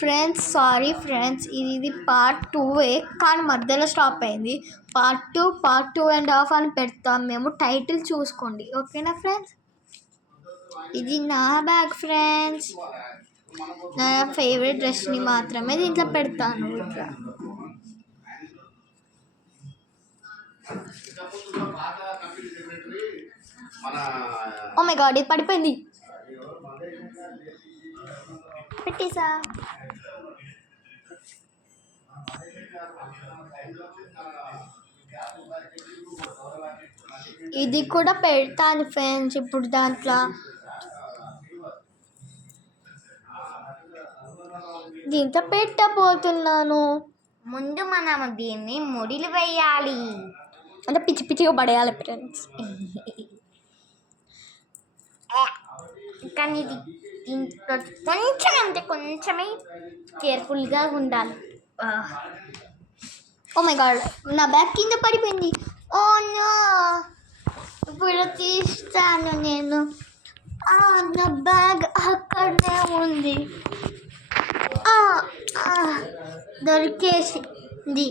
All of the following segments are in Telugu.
ఫ్రెండ్స్ సారీ ఫ్రెండ్స్, ఇది పార్ట్ 2 కానీ మధ్యలో స్టాప్ అయింది. పార్ట్ 2 అండ్ హాఫ్ అని పెడతాం మేము. టైటిల్ చూసుకోండి, ఓకేనా ఫ్రెండ్స్. ఇది నా బ్యాగ్ ఫ్రెండ్స్. నా ఫేవరెట్ డ్రెస్ని మాత్రమే దీంట్లో పెడతాను. ఇట్లా ఓ మై గాడ్, ఇది పడిపోయింది. పెట్టేసా. ఇది కూడా పెడతాను ఫ్రెండ్స్. ఇప్పుడు దీంట్లో పెట్టబోతున్నాను. ముందు మనం దీన్ని ముడిలు వేయాలి, అంటే పిచ్చి పిచ్చిగా పడేయాలి ఫ్రెండ్స్. కానీ ఇది దీంట్లో కొంచెమే కేర్ఫుల్గా ఉండాలి. ఓ మై గాడ్, నా బ్యాగ్ కింద పడిపోయింది. ఓ నో, ఇప్పుడు తీస్తాను నేను. నా బ్యాగ్ అక్కడనే ఉంది. దొరికేసింది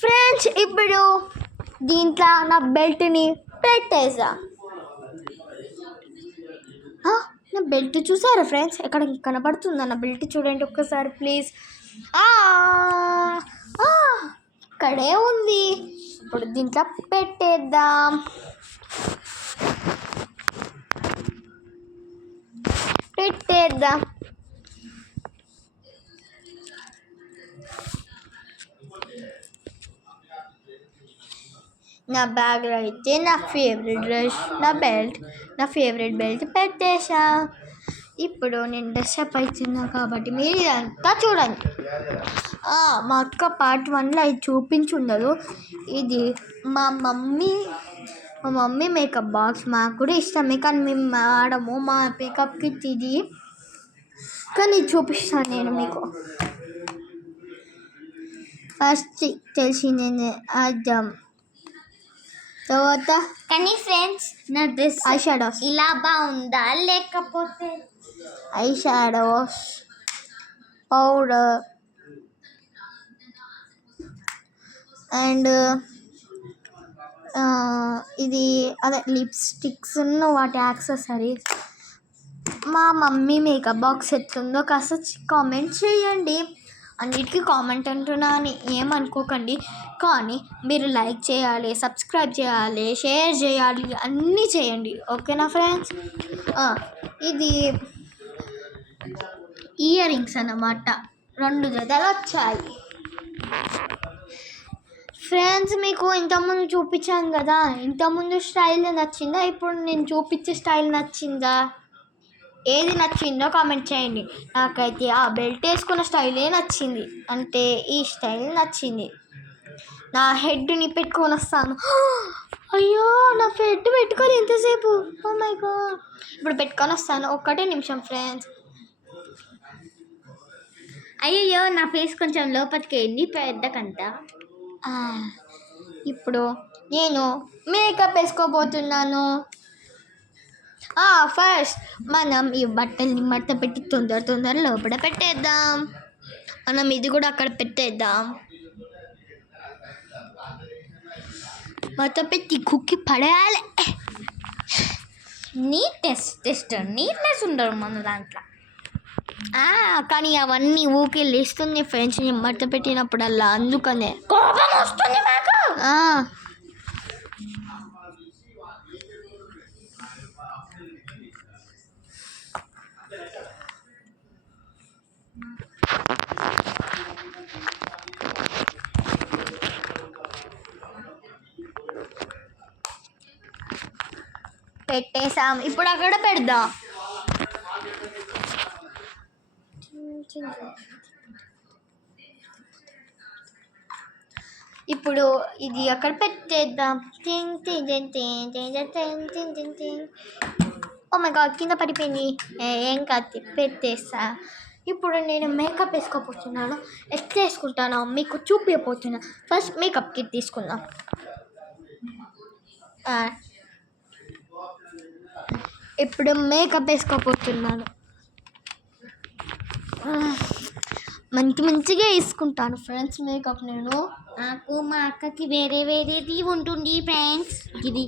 ఫ్రెండ్స్. ఇప్పుడు దీంట్లో నా బెల్ట్ని పెట్టేసా. నా బెల్ట్ చూసారా ఫ్రెండ్స్? ఎక్కడ కనపడుతుందా నా బెల్ట్? చూడండి ఒక్కసారి ప్లీజ్. ఇక్కడే ఉంది. ఇప్పుడు దీంట్లో పెట్టేద్దాం. నా బ్యాగ్లో అయితే నా ఫేవరెట్ డ్రెస్, నా ఫేవరెట్ బెల్ట్ పెట్టేసా. ఇప్పుడు నేను డ్రెస్ అప్ అవుతున్నా కాబట్టి మీరు ఇదంతా చూడండి. మా అక్క పార్ట్ 1లో ఇది చూపించుండదు. ఇది మా మమ్మీ మేకప్ బాక్స్. మాకు కూడా ఇష్టమే కానీ మేము వాడము. మా మేకప్ కిట్ ఇది, కానీ చూపిస్తాను నేను మీకు. ఫస్ట్ తెలిసిందే అర్థం. తర్వాత కానీ ఫ్రెండ్స్, నా డ్రెస్ ఐ షాడోస్ ఇలా బాగుందా లేకపోతే ఐ షాడోస్, పౌడర్ అండ్ ఇది అదే లిప్స్టిక్స్, వాటి యాక్సెసరీస్. మా మమ్మీ మేకప్ బాక్స్ ఎట్లుందో కాస్త కామెంట్ చేయండి. అన్నిటికీ కామెంట్ అంటున్నాను, ఏమనుకోకండి. కానీ మీరు లైక్ చేయాలి, సబ్స్క్రైబ్ చేయాలి, షేర్ చేయాలి, అన్నీ చేయండి, ఓకేనా ఫ్రెండ్స్. ఇది ఇయర్ రింగ్స్ అన్నమాట. 2 జతలు వచ్చాయి ఫ్రెండ్స్. మీకు ఇంతకుముందు చూపించాను కదా, ఇంతకుముందు స్టైల్ నచ్చిందా? ఇప్పుడు నేను చూపించే స్టైల్ నచ్చిందా? ఏది నచ్చిందో కామెంట్ చేయండి. నాకైతే ఆ బెల్ట్ వేసుకున్న స్టైలే నచ్చింది, అంటే ఈ స్టైల్ నచ్చింది. నా హెడ్ని పెట్టుకొని వస్తాను. అయ్యో, నా హెడ్ పెట్టుకొని ఎంతసేపు? ఓ మై గాడ్, ఇప్పుడు పెట్టుకొని వస్తాను. 1 నిమిషం ఫ్రెండ్స్. అయ్యో, నా ఫేస్ కొంచెం లోపలికి వెళ్ళి పెద్దకంత. ఇప్పుడు నేను మేకప్ వేసుకోబోతున్నాను. ఫస్ట్ మనం ఈ బట్టల్ని మడత పెట్టి తొందర లోపల పెట్టేద్దాం. మనం ఇది కూడా అక్కడ పెట్టేద్దాం. మడత పెట్టి కుక్కి పడేయాలి. నీట్నెస్ ఉండరు మన దాంట్లో. కానీ అవన్నీ ఊకే లేస్తుంది ఫ్రెండ్స్ నేను మడత పెట్టినప్పుడల్లా, అందుకనే కోపం వస్తుంది నాకు. పెట్టేసాం. ఇప్పుడు అక్కడ పెడదాం. ఇప్పుడు ఇది అక్కడ పెట్టేద్దాం. ఓ మై గాడ్, కింద పడిపోయింది. ఏం కాదు, పెట్టేస్తా. ఇప్పుడు నేను మేకప్ వేసుకోపోతున్నాను. ఎట్లా వేసుకుంటానో మీకు చూపించబోతున్నా. ఫస్ట్ మేకప్ కిట్ తీసుకుందాం. ఇప్పుడు మేకప్ వేసుకోపోతున్నాను. మంచిగా వేసుకుంటాను ఫ్రెండ్స్ మేకప్ నేను. నాకు మా అక్కకి వేరే వేరేది ఉంటుంది ఫ్రెండ్స్. ఇది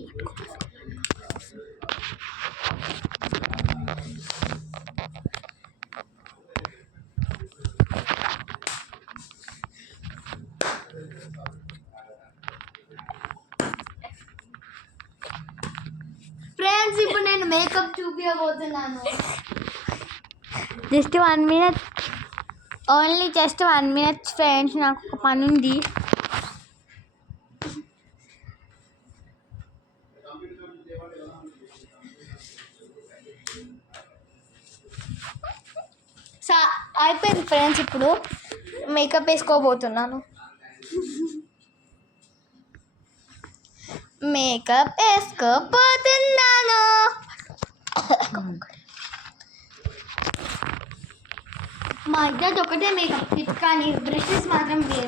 ఫ్రెండ్స్ ఇప్పుడు నేను మేకప్ చూపించబోతున్నాను. Just 1 minute, only just 1 minute friends, నాకు ఒక పని ఉంది. అయిపోయింది ఫ్రెండ్స్, ఇప్పుడు మేకప్ వేసుకోబోతున్నాను. మేకప్ వేసుకోబోతున్నాను. మా ఇద్దరిది ఒకటే మేకప్ కిట్, కానీ బ్రషెస్ మాత్రం వేరు.